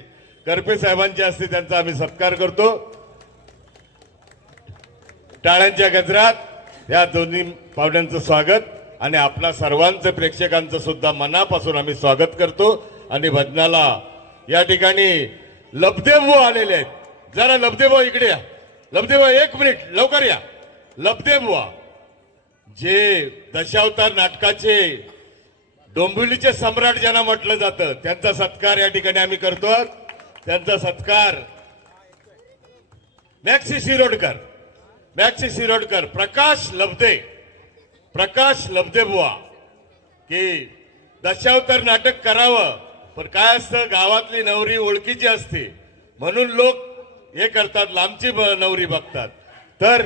करपे साहेबांचे हस्ते त्यांचा आम्ही सत्कार करतो. टाळ्यांच्या गजरात या दोन्ही पाहुण्यांचं स्वागत आणि आपल्या सर्वांचं प्रेक्षकांचं सुद्धा मनापासून आम्ही स्वागत करतो. आणि भजनाला या ठिकाणी लबदेव आलेले आहेत. जरा लबदेव इकडे या. लबदेव एक मिनिट लवकर या. लबदेव जे दशावतार नाटकाचे डोंबिवलीचे सम्राट ज्यांना म्हटलं जातं, त्यांचा सत्कार या ठिकाणी आम्ही करतो. त्यांचा सत्कार मॅक्सी शिरोडकर, मॅक्सी शिरोडकर, प्रकाश लबदे बुवा की दशावतार नाटक करावं, पण काय असतं गावातली नवरी ओळखीची असते म्हणून लोक हे करतात, लांबची नवरी बघतात. तर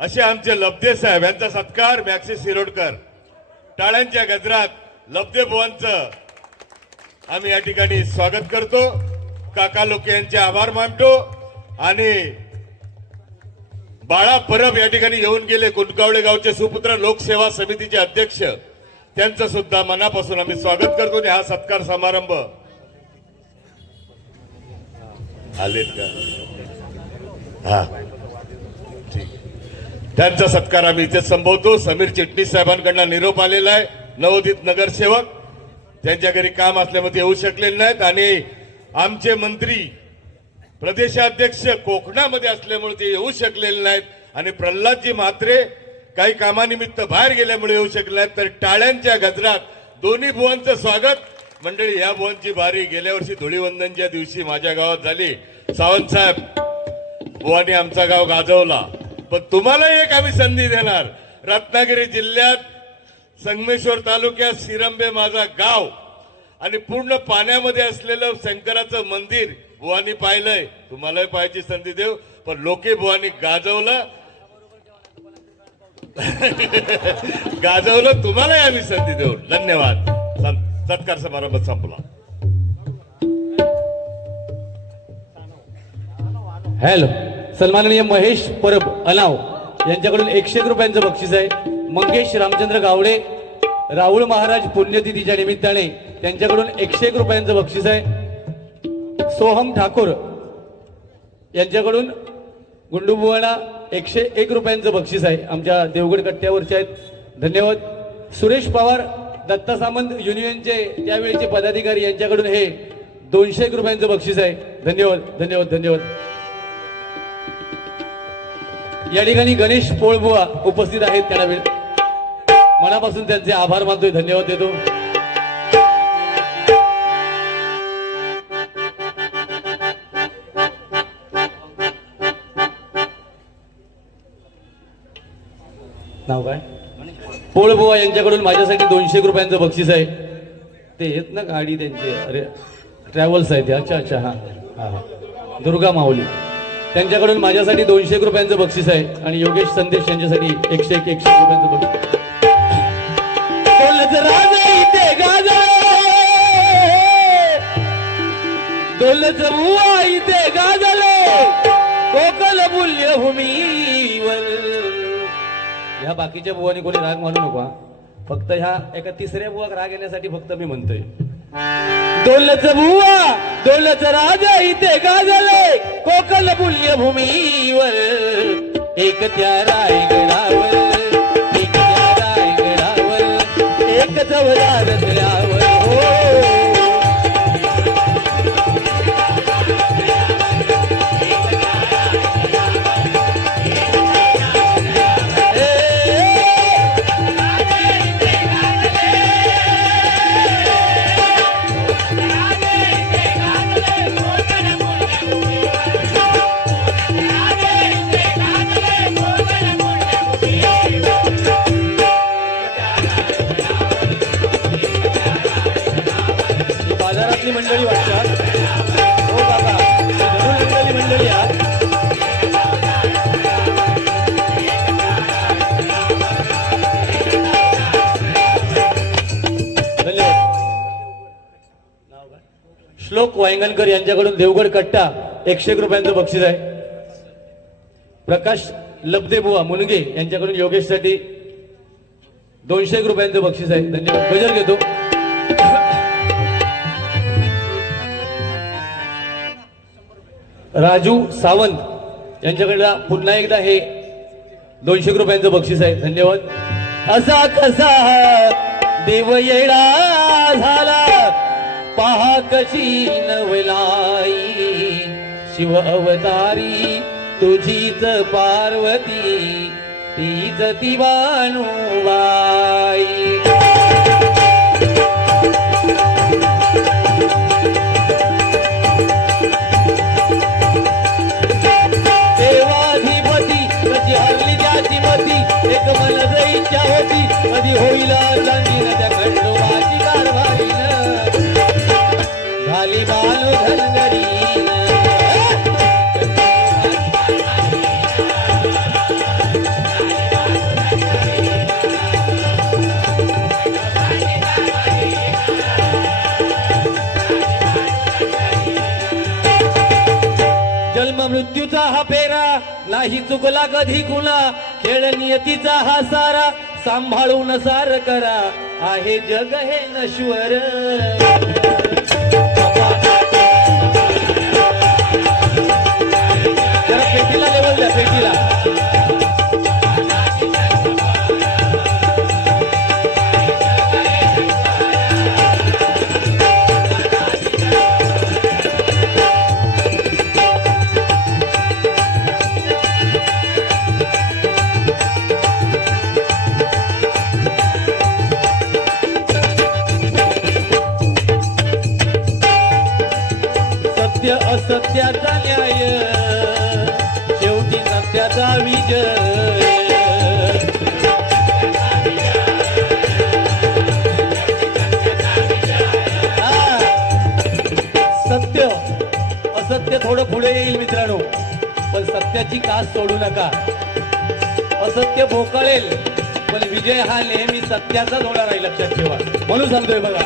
असे आमचे लबदे साहेब यांचा सत्कार मॅक्सी शिरोडकर. टाळ्यांच्या गजरात लबदे बुवांचं आम्ही या ठिकाणी स्वागत करतो. काका लोके यांचे आभार मानतो. आणि बाळा परब या ठिकाणी येऊन गेले, कुंडकावळे गावचे सुपुत्र, लोकसेवा समितीचे अध्यक्ष, त्यांचं सुद्धा मनापासून आम्ही स्वागत करतो. आणि हा सत्कार समारंभ आलेत का? हा ठीक. त्यांचा सत्कार आम्ही इथे संबोधतो. समीर चिटणीस साहेबांकडून निरोप आलेला आहे. नवोदित नगरसेवक त्यांच्या घरी काम असल्यामुळे येऊ शकलेले नाहीत. आणि आमचे मंत्री प्रदेशाध्यक्ष कोकणामध्ये असल्यामुळे ते येऊ शकलेले नाहीत. आणि प्रल्हादजी म्हात्रे काही कामानिमित्त बाहेर गेल्यामुळे येऊ शकले नाहीत. तर टाळ्यांच्या गजरात दोन्ही बुवांचं स्वागत. मंडळी, या बुवांची बारी गेल्या वर्षी धुळीवंदनच्या दिवशी माझ्या गावात झाली. सावंत साहेब, बुवांनी आमचा गाव गाजवला. पण तुम्हाला एक आम्ही संधी देणार. रत्नागिरी जिल्ह्यात संगमेश्वर तालुक्यात शिरंबे माझा गाव आणि पूर्ण पाण्यामध्ये असलेलं शंकराचं मंदिर बुवांनी पाहिलंय. तुम्हालाही पाहायची संधी देऊ. पण लोके बुवांनी गाजवलं गाजवलं, तुम्हालाही आम्ही संधी देऊ. धन्यवाद. सत्कार समारंभ संपला. हॅलो. सन्माननीय महेश परब अनाव यांच्याकडून 101 रुपयांचं बक्षीस आहे. मंगेश रामचंद्र गावडे, राहुल महाराज पुण्यतिथीच्या निमित्ताने त्यांच्याकडून 101 रुपयांचं बक्षीस आहे. सोहम ठाकूर यांच्याकडून गुंडूबुवांना 101 रुपयांचं बक्षीस आहे. आमच्या देवगड कट्ट्यावरचे आहेत. धन्यवाद. सुरेश पवार, दत्ता सामंत युनियनचे त्यावेळेचे पदाधिकारी, यांच्याकडून हे 201 रुपयांचं बक्षीस आहे. धन्यवाद धन्यवाद धन्यवाद. या ठिकाणी गणेश पोळबुवा उपस्थित आहेत. त्यावेळी मनापासून त्यांचे आभार मानतोय. धन्यवाद देतो. नाव काय? पोळबुवा यांच्याकडून माझ्यासाठी 201 रुपयांचं बक्षीस आहे. ते येत ना गाडी त्यांची, अरे ट्रॅव्हल्स आहे ते. अच्छा अच्छा, हा हा हा. दुर्गा माऊली त्यांच्याकडून माझ्यासाठी 201 रुपयांचं बक्षीस आहे. आणि योगेश संदेश यांच्यासाठी 101 रुपयांचं बक्षीस. बुवा इथे गाजले कोकल मूल्य भूमीवर. ह्या बाकीच्या बुवानी कोणी राग मानू नको हा. फक्त ह्या एका तिसऱ्या बुवा राग येण्यासाठी फक्त मी म्हणतोय. दोलच राजा इथे गाजले कोकल मूल्य भूमीवर. एक त्या रायगडावर, एक त्या रायगडावर, एक जवळार तळ्यावर. श्लोक वांगणकर यांच्याकडून देवगड कट्टा 101 रुपयांचं बक्षीस आहे. प्रकाश लब्धे बुवा मुनगे यांच्याकडून योगेशसाठी 201 रुपयांचं बक्षीस आहे. धन्यवाद. गजर घेतो. राजू सावंत यांच्याकडे पुन्हा एकदा हे 200 रुपयांचं बक्षीस आहे. धन्यवाद. असा कसा देव येडा झाला पहा कशी नवलाई शिव अवतारी तुझीच पार्वती तीच ती बाई. देवाधिपती कशी हरली त्याची मती एक मन इच्छा होती कधी होईल चांदी नद्या खंडोबाची कारभारी झाली बालू धनगरी. जन्म मृत्यूचा हा फेरा नाही चुकला कधी कुणा खेळ नियतीचा हा सारा सांभाळून सार करा आहे जग हे नश्वर. जरा पेटीला लेवल द्या पेटीला. सत्य असत्याचा न्याय शेवटी सत्याचा विजय. सत्य असत्य थोडं पुढे येईल मित्रांनो पण सत्याची कास सोडू नका. असत्य भोकाळेल पण विजय हा नेहमी सत्याचाच होणार आहे लक्षात ठेवा. म्हणून सांगतोय बघा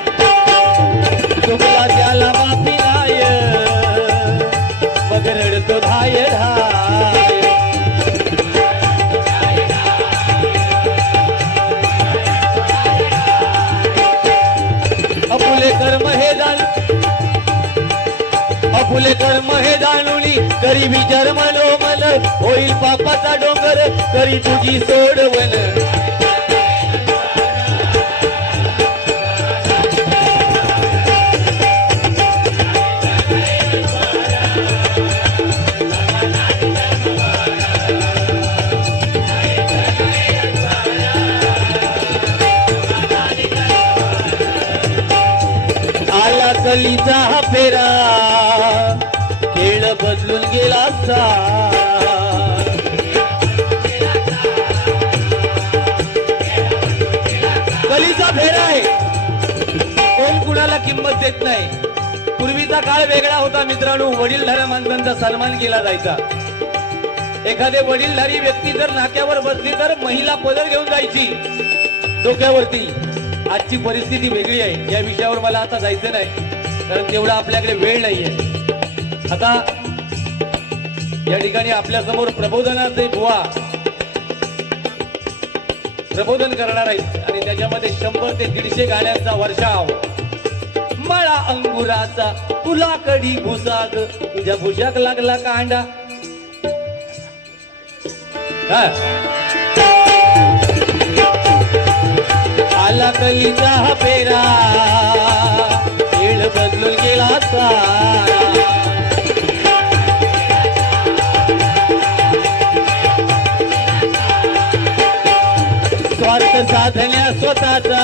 चुकला त्याला माफी नाय मग रडतो धाय धाय. अपुले कर्म हे जाणुनी करी विचार मनोमन होईल पापाचा डोंगर करी तुझी सोडवण. आला कलीचा हा फेरा खेळ बदलून गेला सारा. कलीचा फेरा आहे कोण कुणाला किंमत देत नाही. पूर्वीचा काळ वेगळा होता मित्रांनो. वडीलधाऱ्या माणसांचा सन्मान केला जायचा. एखादे वडीलधारी व्यक्ती जर नाक्यावर बसली तर महिला पदर घेऊन जायची डोक्यावरती. आजची परिस्थिती वेगळी आहे. या विषयावर मला आता जायचं नाही कारण तेवढा आपल्याकडे वेळ नाहीये. आता या ठिकाणी आपल्या समोर प्रबोधनाचे बुवा प्रबोधन करणार आहेत आणि त्याच्यामध्ये 100 ते 150 गाण्यांचा वर्षाव. मळा अंगुराचा तुला कडी भुसाग तुझ्या भुशाक लागला कांडा. आला कलीचा हा फेरा खेळ बदलून गेला सारा. स्वार्थ साधण्या स्वतःचा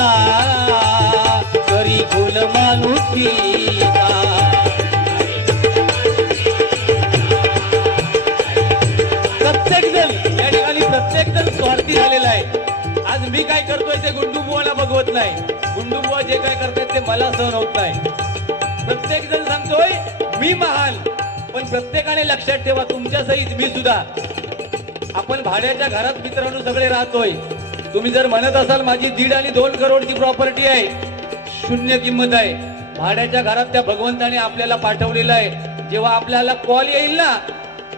करी फुल माणुसकीचा. प्रत्येक जण या ठिकाणी प्रत्येक जण स्वार्थी झालेला आहे. आज मी काय करतोय ते गुंडूबुवाला बघवत नाही. गुंडूबुवा जे काय करतायत ते मला सहन होत नाही. प्रत्येक जण सांगतोय मी महान पण प्रत्येकाने लक्षात ठेवा तुमच्या सहित मी सुद्धा. आपण भाड्याच्या घरात मित्रांनो सगळे राहतोय. तुम्ही जर म्हणत असाल माझी 1.5 आणि 2 करोडची प्रॉपर्टी आहे शून्य किंमत आहे भाड्याच्या घरात त्या भगवंताने आपल्याला पाठवलेलं आहे. जेव्हा आपल्याला कॉल येईल ना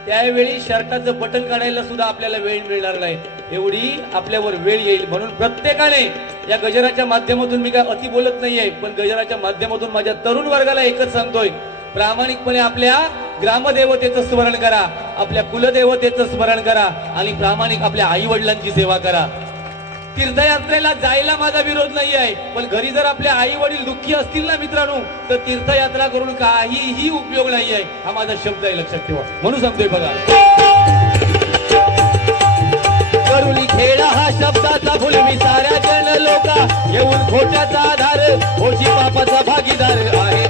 त्यावेळी शर्टाचं बटन काढायला सुद्धा आपल्याला वेळ मिळणार नाही, एवढी आपल्यावर वेळ येईल. म्हणून प्रत्येकाने या गजराच्या माध्यमातून, मी काय अति बोलत नाहीये, पण गजराच्या माध्यमातून माझ्या तरुण वर्गाला एकच सांगतोय, प्रामाणिकपणे आपल्या ग्रामदेवतेचं स्मरण करा, आपल्या कुलदेवतेचं स्मरण करा आणि प्रामाणिक आपल्या आई वडिलांची सेवा करा. तीर्थयात्रेला जायला माझा विरोध नाही आहे, पण घरी जर आपले आई वडील दुःखी असतील ना मित्रांनो, तर तीर्थयात्रा करून काहीही उपयोग नाही आहे. हा माझा शब्द आहे, लक्षात ठेवा. म्हणून सांगतोय बघा, करुली खेळा हा शब्दाचा फुलवी साऱ्या जन लोका, येऊन खोट्याचा आधार होशी पापाचा भागीदार आहे.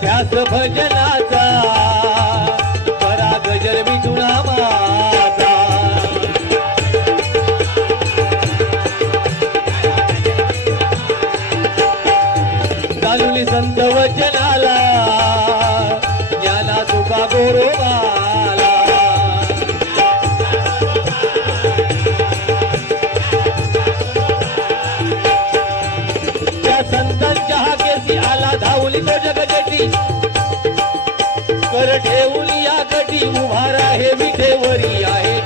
ध्यास भजनाचा करा गजर मिथुना माझा, चालुली संत वचनाला ज्ञाना तुका गोरोबाला, त्या संतांच्या हाकेसी आला धावली तो जगजेटी, कर ठेवली या कटी उभारा हे विठेवरी आहे.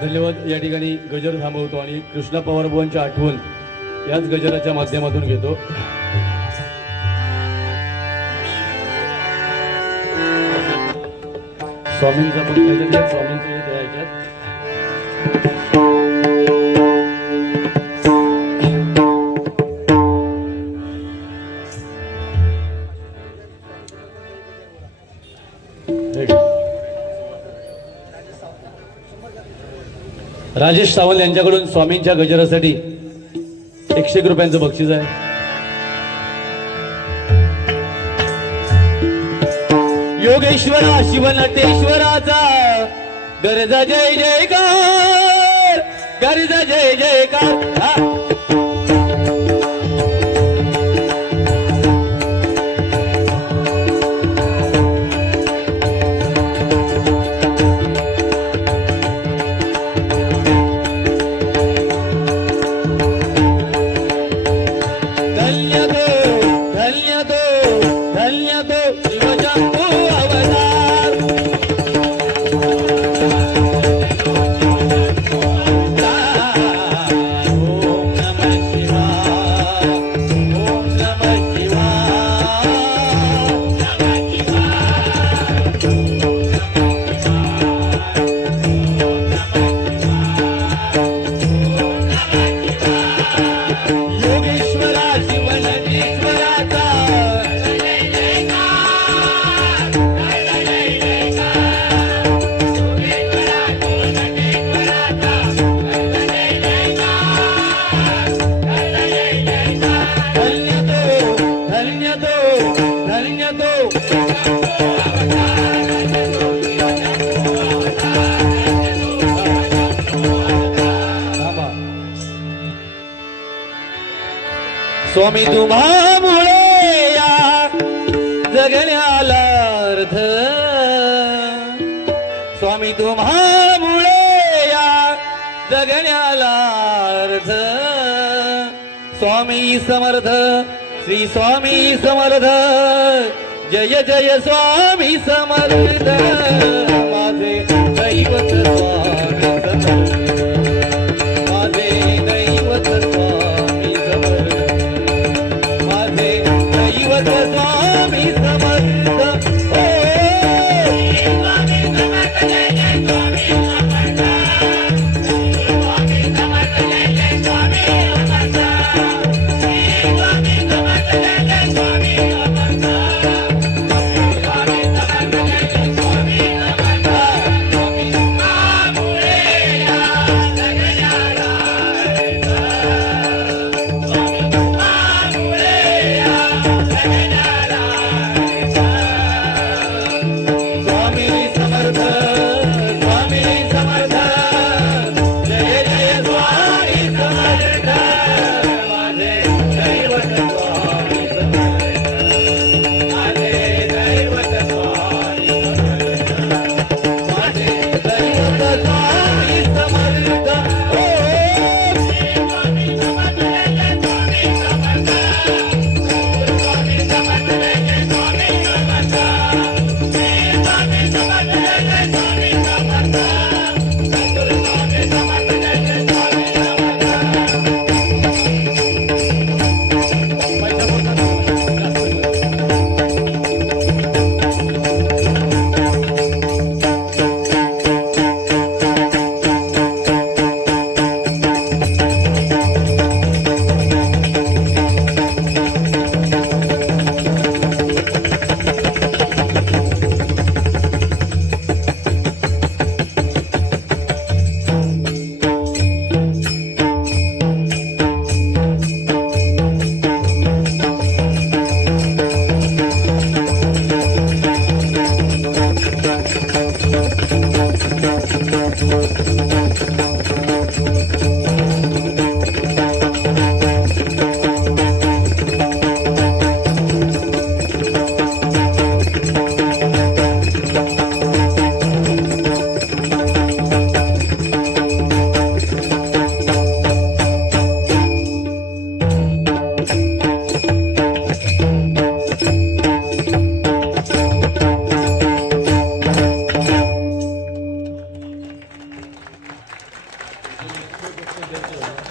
धन्यवाद. या ठिकाणी गजर थांबवतो आणि कृष्णा पवार बुवांची आठवण याच गजराच्या माध्यमातून घेतो. स्वामींचा पण काहीतरी स्वामींचं येत आहे याच्यात. राजेश सावंत यांच्याकडून स्वामींच्या गजरासाठी 101 रुपयांचं बक्षीस आहे. योगेश्वरा शिवनटेश्वराचा गरजा जय जयकार, गरजा जय जयकार. स्वामी तुम्हामुळे या जगण्याला अर्थ, स्वामी तुम्हामुळे या जगण्याला अर्थ. स्वामी समर्थ, श्री स्वामी समर्थ, जय जय स्वामी समर्थ. माझे दैवत स्वामी समर्थ, माझे दैवत स्वामी समर्थ, माझे दैवत स्वामी समर्थ. आहे